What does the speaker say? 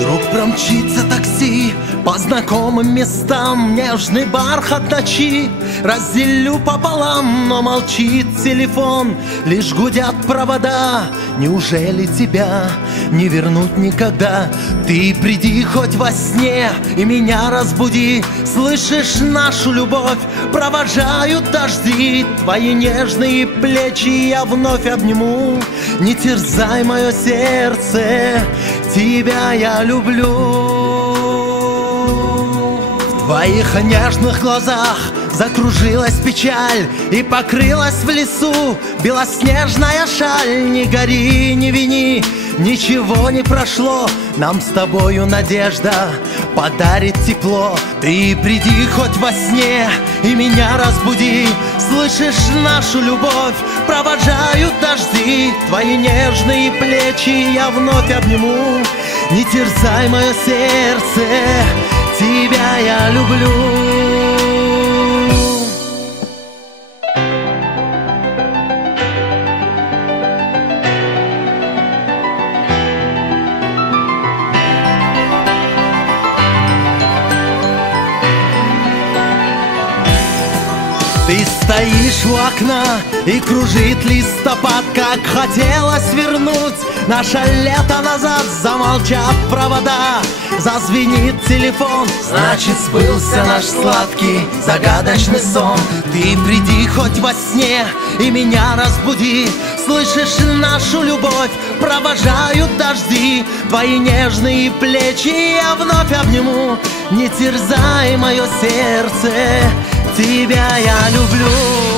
Вдруг промчится такси по знакомым местам, нежный бархат ночи разделю пополам, но молчит телефон, лишь гудят провода. Неужели тебя не вернуть никогда? Ты приди хоть во сне и меня разбуди. Слышишь, нашу любовь провожают дожди. Твои нежные плечи я вновь обниму. Не терзай мое сердце, тебя я люблю. В твоих нежных глазах закружилась печаль и покрылась в лесу белоснежная шаль. Не гори, не вини, ничего не прошло. Нам с тобою надежда подарит тепло. Ты приди хоть во сне и меня разбуди. Слышишь, нашу любовь провожают дожди. Твои нежные плечи я вновь обниму. Не терзай мое сердце, тебя я люблю. Ты стоишь у окна и кружит листопад, как хотелось вернуть наше лето назад. Замолчат провода, зазвенит телефон, значит сбылся наш сладкий загадочный сон. Ты приди хоть во сне и меня разбуди. Слышишь, нашу любовь провожают дожди. Твои нежные плечи я вновь обниму. Не терзай мое сердце, тебя я люблю.